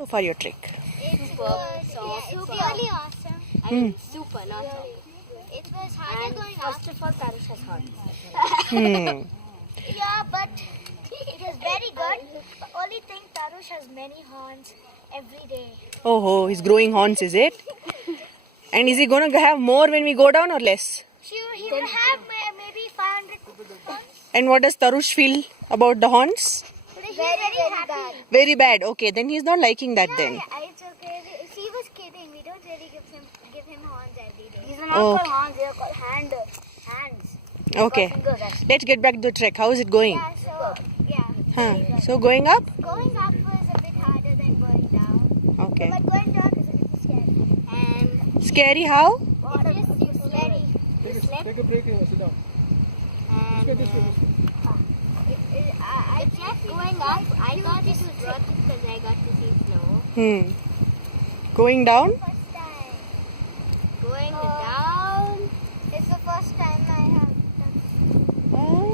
So far your trek. It's Super. good. So Yeah, super. it's really awesome. I mean, super, not so. It was harder going up. First of all, Tarush has horns. Yeah, but it was very good. The only thing, Tarush has many horns every day. Oh, he's growing horns, is it? And is he gonna have more when we go down or less? He will have maybe 500 horns. And what does Tarush feel about the horns? He's very happy. Very bad. Okay, then he's not liking that then. Yeah, it's okay. She was kidding. We don't really give him horns every day. These are not Okay. called horns, they are called hands. Okay. Fingers, actually. Let's get back to the trek. How is it going? Yeah, so yeah. Huh. So going up? Going up was a bit harder than going down. Okay. But going down is a little scary. And Scary how? It's just scary. Take a break and sit down. I kept going up. I thought it was worth it because I got to see snow. Going down? First time. Going down. It's the first time I have done. Oh.